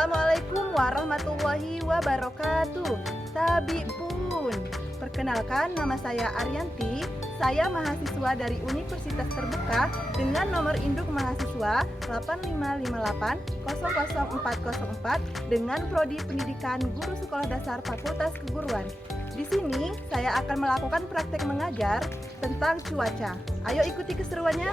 Assalamualaikum warahmatullahi wabarakatuh. Tabi pun. Perkenalkan, nama saya Arianti. Saya mahasiswa dari Universitas Terbuka dengan nomor induk mahasiswa 8558 dengan prodi Pendidikan Guru Sekolah Dasar Fakultas Keguruan. Di sini saya akan melakukan praktek mengajar tentang cuaca. Ayo ikuti keseruannya.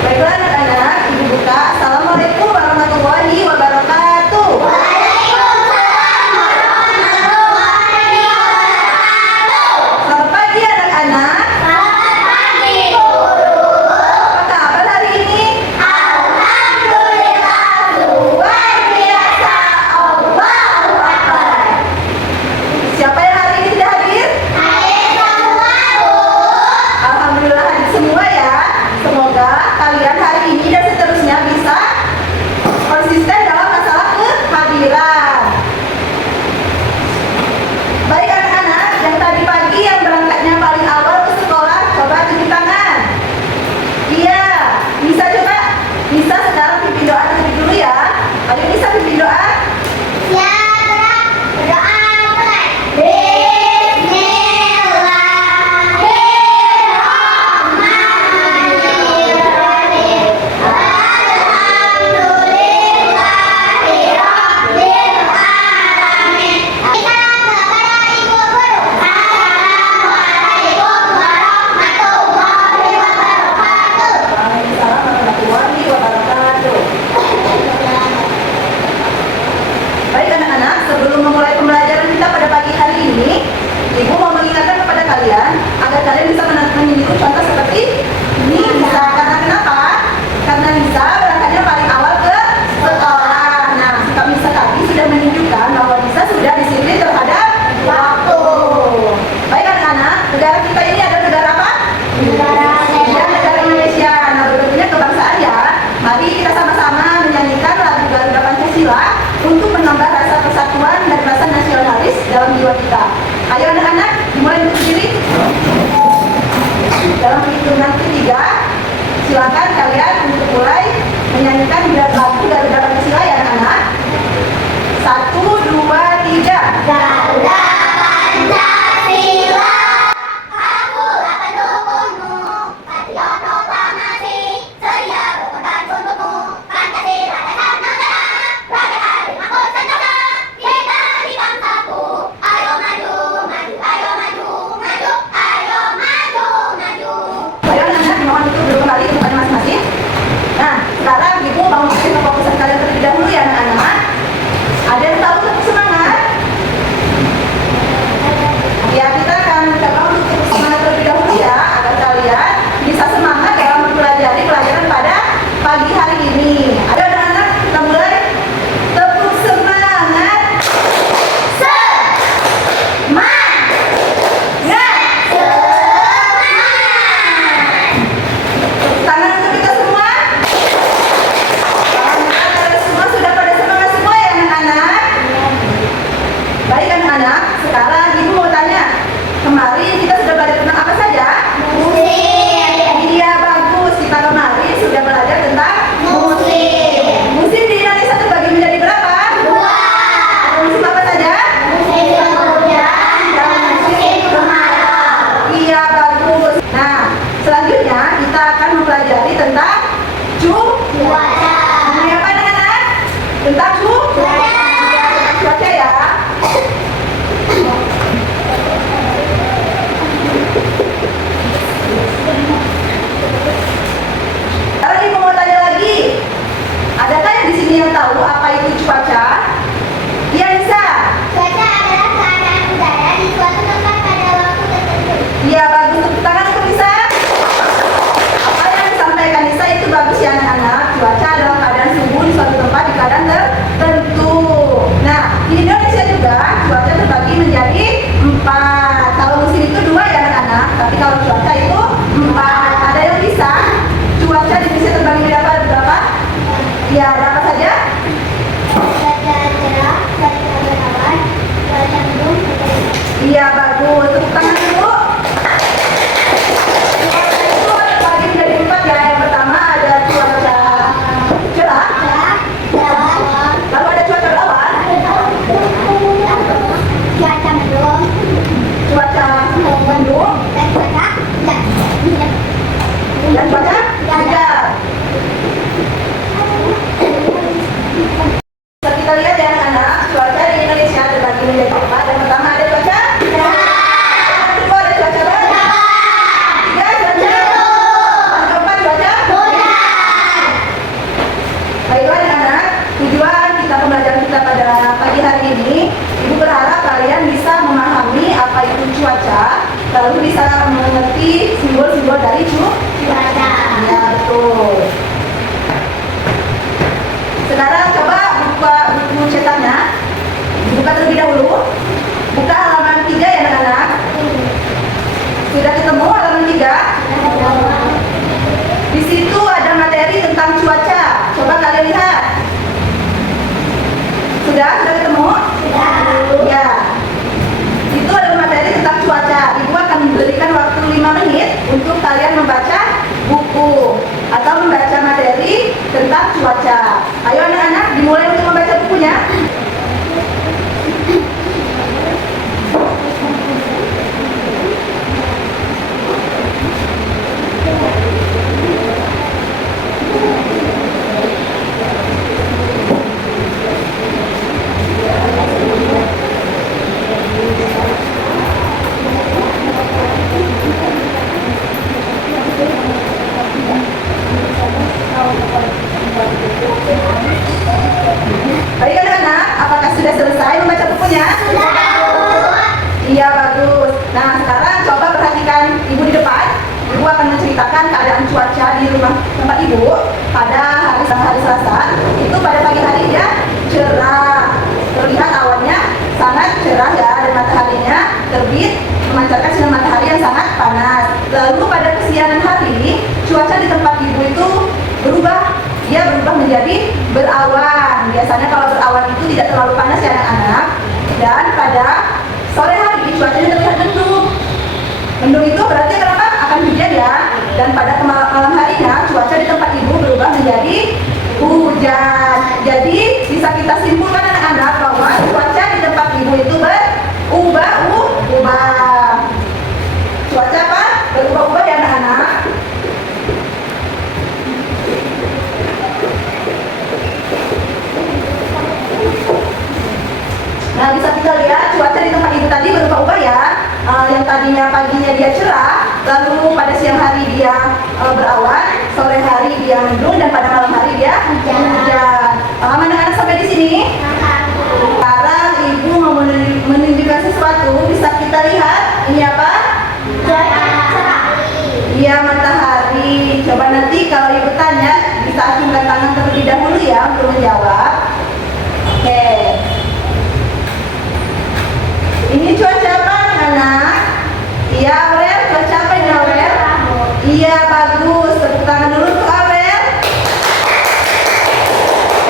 Baiklah anak-anak, Ibu buka. Assalamualaikum warahmatullahi wabarakatuh. Waalaikumsalam warahmatullahi wabarakatuh. Selamat pagi anak-anak. Selamat pagi guru. Apa kabar hari ini? Alhamdulillah luar biasa. Allahu Akbar. Siapa yang hari ini tidak hadir? Hadir semua Bu. Alhamdulillah hadir semua ya. Semoga kalian hari ini dan seterusnya bisa konsisten dalam masalah kehadiran. Baik anak-anak, yang tadi pagi yang berangkatnya paling awal ke sekolah, coba tunjuk tangan. Iya, bisa coba. Bisa sekarang pimpin doa dulu ya. Ayo bisa pimpin doa. Ya, berdoa mulai. Baik anak-anak, sebelum memulai pembelajaran kita pada pagi hari ini, Ibu mau mengingatkan kepada kalian agar kalian bisa meniru contoh seperti ini. Bisa, karena kenapa? Karena bisa berangkatnya paling awal ke sekolah. Nah, sikap Nisa tadi sudah menunjukkan bahwa Nisa sudah disiplin terhadap waktu. Baik anak-anak, negara kita ini adalah negara apa? Negara Indonesia. Nah, berikutnya kebangsaan ya. Mari kita sama-sama menyanyikan lagu Garuda Pancasila untuk menambah rasa persatuan dan rasa nasionalis dalam jiwa kita. Ayo anak-anak, dimulai berdiri. Dalam hitungan 3, 2, lalu bisa mengerti simbol-simbol dari cuaca. Ya, betul. Sekarang coba buka buku cetaknya. Buka terlebih dahulu. Buka halaman 3 ya anak-anak. Sudah ketemu halaman 3? Di situ ada materi tentang cuaca. Coba kalian lihat. Sudah ketemu? Sudah. Ya. Itu ada materi tentang cuaca. Ibu akan memberikan waktu 5 menit untuk kalian membaca buku atau membaca materi tentang cuaca. Ayo anak-anak, dimulai untuk membaca bukunya. Baik anak-anak, apakah sudah selesai membaca bukunya? Sudah. Iya, bagus. Nah, sekarang coba perhatikan ibu di depan. Ibu akan menceritakan keadaan cuaca di rumah tempat ibu pada hari Selasa. Itu pada pagi hari dia cerah. Terlihat awannya sangat cerah ya, dan mataharinya terbit memancarkan sinar matahari yang sangat panas. Lalu pada kesiangan hari, cuaca di tempat ibu itu berubah. Dia berubah menjadi berawan. Biasanya kalau berawan itu tidak terlalu panas ya anak-anak. Dan pada sore hari cuacanya terlihat mendung. Mendung itu berarti kenapa? Akan hujan ya. Dan pada malam harinya cuaca di tempat ibu berubah menjadi hujan. Jadi bisa kita simpulkan anak-anak bahwa cuaca di tempat ibu itu berubah-ubah. Cuaca apa? Berubah-ubah ya anak-anak. Nah, bisa kita lihat cuaca di tempat ibu tadi berubah-ubah ya. Yang tadinya paginya dia cerah, lalu pada siang hari dia berawan, sore hari dia mendung, dan pada malam hari dia hujan. Paham anak-anak sampai di sini? Sekarang ibu mau menunjukkan sesuatu. Bisa kita lihat ini apa? Iya, matahari. Coba nanti kalau ibu tanya bisa acungkan tangan terlebih dahulu ya untuk menjawab. Oke. Ini cuaca apa anak? Iya Aurel, cuaca apa ini Aurel? Iya bagus, tepuk tangan dulu untuk Aurel.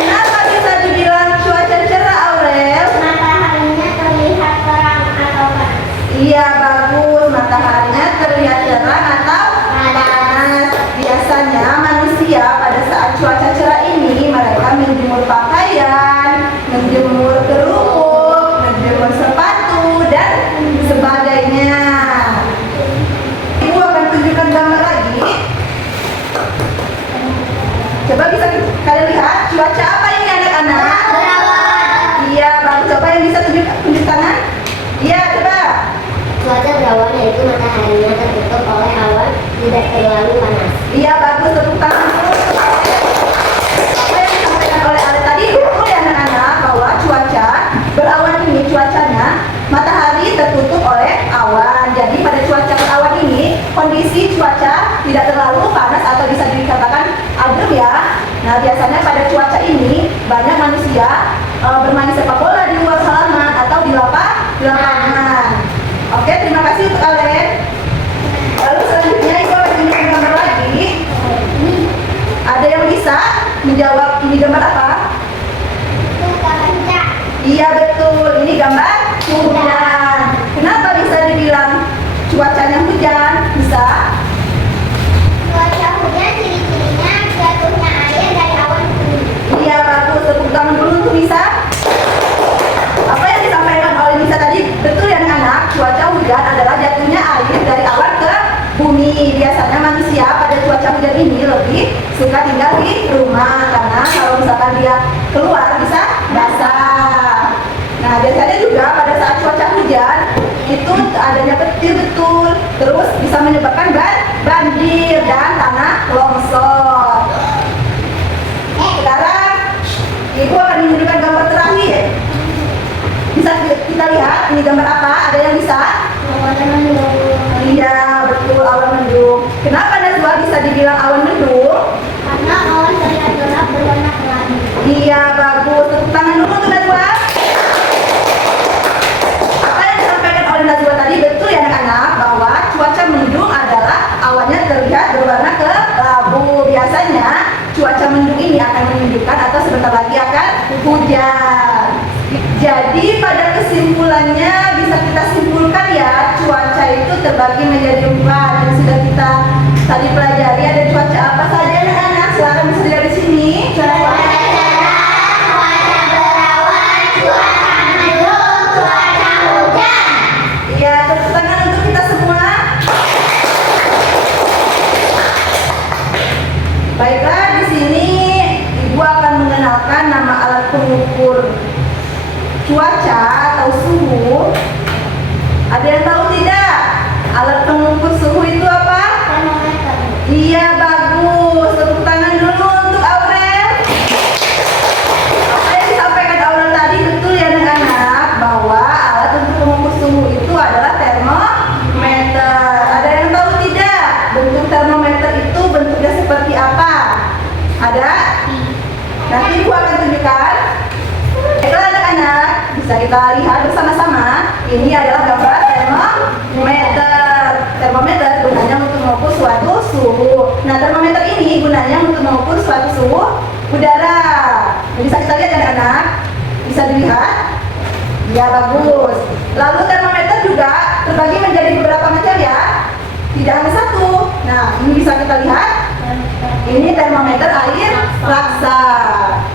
Kenapa bisa dibilang cuaca cerah Aurel? Mataharinya terlihat terang atau panas. Iya bagus, mataharinya terlihat cerah atau panas. Biasanya manusia pada saat cuaca cerah ini mereka menjemur pakaian, menjemur kerupuk, menjemur sepatu dan sebagainya. Ibu akan tunjukkan gambar lagi. Coba bisa kalian lihat cuaca apa ini anak-anak? Berawan. Iya bagus. Coba yang bisa tunjuk tangan. Iya coba. Cuaca berawan yaitu mataharinya tertutup oleh awan tidak terlalu panas. Iya bagus, tepuk tangan dulu. Apa yang disampaikan oleh Ale tadi betul ya anak-anak, bahwa cuaca berawan ini cuacanya matahari tertutup oleh awan. Jadi pada cuaca berawan ini kondisi cuaca tidak terlalu panas atau bisa dikatakan adem ya. Nah biasanya pada cuaca ini banyak manusia bermain sepak bola di luar halaman atau di lapangan. Oke, terima kasih untuk kalian. Lalu selanjutnya ibu akan tunjukkan gambar lagi. Ada yang bisa menjawab ini gambar apa? Iya betul, ini gambar hujan. Kenapa bisa dibilang cuacanya hujan? Bisa? Cuaca hujan ciri-cirinya jatuhnya air dari awan tinggi. Iya bagus, tepuk tangan dulu untuk Nisa. Apa yang disampaikan oleh Nisa tadi betul ya anak-anak. Cuaca hujan adalah jatuhnya air dari awan ke bumi. Biasanya manusia pada cuaca hujan ini lebih suka tinggal di rumah karena kalau misalkan dia keluar bisa basah. Nah biasanya juga pada saat cuaca hujan itu adanya petir betul, terus bisa menyebabkan banjir dan tanah longsor. Sekarang ibu akan menunjukkan gambar terakhir. Bisa kita lihat ini gambar apa? Ada yang bisa? seperti apa? Ada? Nanti Ibu akan tunjukkan. Baiklah anak-anak, bisa kita lihat bersama-sama. Ini adalah gambar termometer. Termometer gunanya untuk mengukur suatu suhu. Nah, termometer ini gunanya untuk mengukur suatu suhu udara. Bisa kita lihat anak-anak? Bisa dilihat? Ya, bagus. Lalu termometer juga terbagi menjadi beberapa macam ya. Tidak hanya satu. Nah, ini bisa kita lihat. Ini termometer air laksa.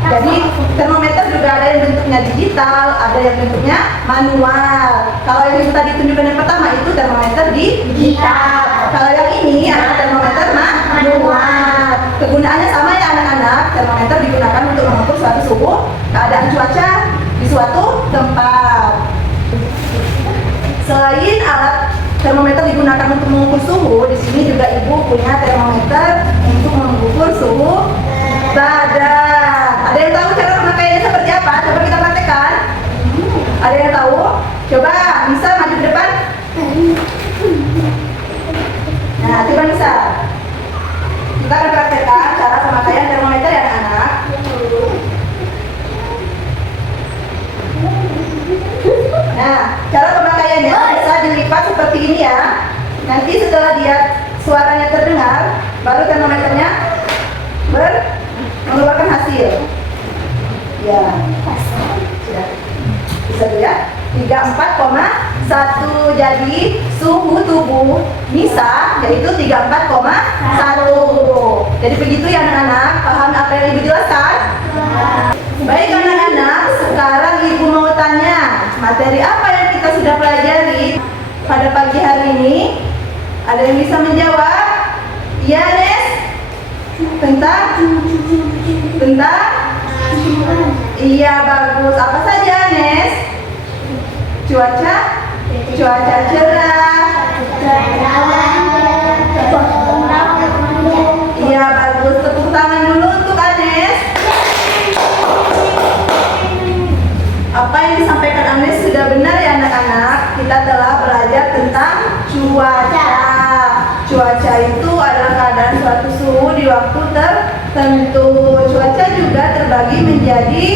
Jadi termometer juga ada yang bentuknya digital, ada yang bentuknya manual. Kalau yang kita ditunjukkan yang pertama itu termometer digital. Kalau yang ini adalah termometer manual. Kegunaannya sama ya anak-anak. Termometer digunakan untuk mengukur suatu suhu keadaan cuaca di suatu tempat. Selain alat termometer digunakan untuk mengukur suhu, di sini juga Ibu punya termometer untuk mengukur suhu badan. Ada yang tahu cara pemakaiannya seperti apa? Coba kita praktekkan. Ada yang tahu? Coba bisa maju ke depan. Nah, coba bisa. Kita akan praktekkan cara pemakaian termometer ya anak-anak. Nah, cara pemakaiannya bisa dilipat seperti ini ya. Nanti setelah dia suaranya terdengar, baru termometernya mengeluarkan hasil. Ya, sudah. Bisa dilihat 34,1. Jadi suhu tubuh Nisa yaitu 34,1. Jadi begitu ya anak-anak. Paham apa yang Ibu jelaskan? Baik anak-anak, sekarang Ibu mau tanya, materi apa yang kita sudah pelajari pada pagi hari ini? Ada yang bisa menjawab? Iya, Nes? Tentang? Iya, bagus. Apa saja, Nes? Cuaca cerah. Iya, bagus. Tepuk tangan dulu untuk Anes. Apa yang disampaikan Anes sudah benar ya anak-anak. Kita telah belajar tentang cuaca. Cuaca itu adalah keadaan suatu suhu di waktu tertentu. Cuaca juga terbagi menjadi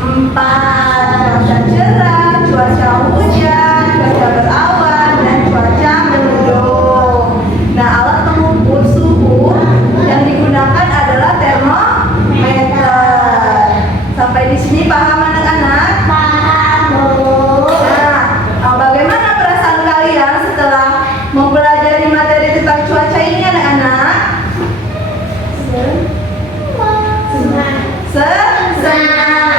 4. Cuaca cerah, cuaca hujan, cuaca berawan, dan cuaca mendung. Nah, alat pengukur suhu yang digunakan adalah termometer. Sampai di sini paham anak-anak? Nah, bagaimana perasaan kalian setelah mempelajari materi tentang cuaca ini anak-anak? Senang.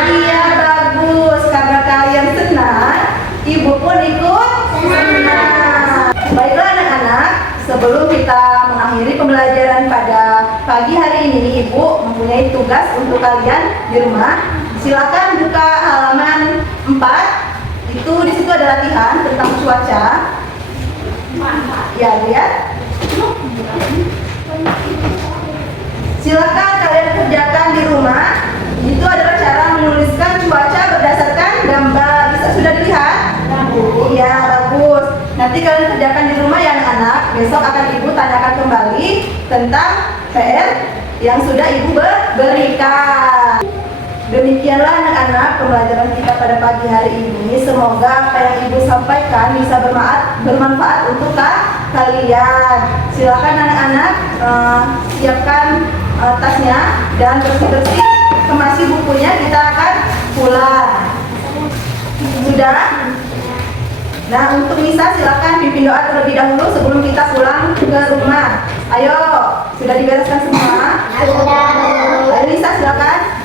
Iya, bagus. Karena kalian senang, Ibu pun ikut senang. Baiklah anak-anak, sebelum kita mengakhiri pembelajaran pada pagi hari ini, Ibu mempunyai tugas untuk kalian di rumah. Silakan buka halaman 4. Itu di situ ada latihan tentang cuaca. Ya, lihat. Silakan kalian kerjakan di rumah. Itu adalah cara menuliskan cuaca berdasarkan gambar. Bisa sudah dilihat? Iya, bagus. Nanti kalian kerjakan di rumah ya anak-anak. Besok akan Ibu tanyakan kembali tentang PR yang sudah Ibu berikan. Demikianlah anak-anak pembelajaran kita pada pagi hari ini. Semoga apa yang Ibu sampaikan bisa bermanfaat untuk kalian. Silakan anak-anak siapkan tasnya dan bersih-bersih, kemasi bukunya. Kita akan pulang. Sudah? Nah, untuk Nisa silakan pimpin doa terlebih dahulu sebelum kita pulang ke rumah. Ayo, sudah dibereskan semua? Ayo Nisa silakan.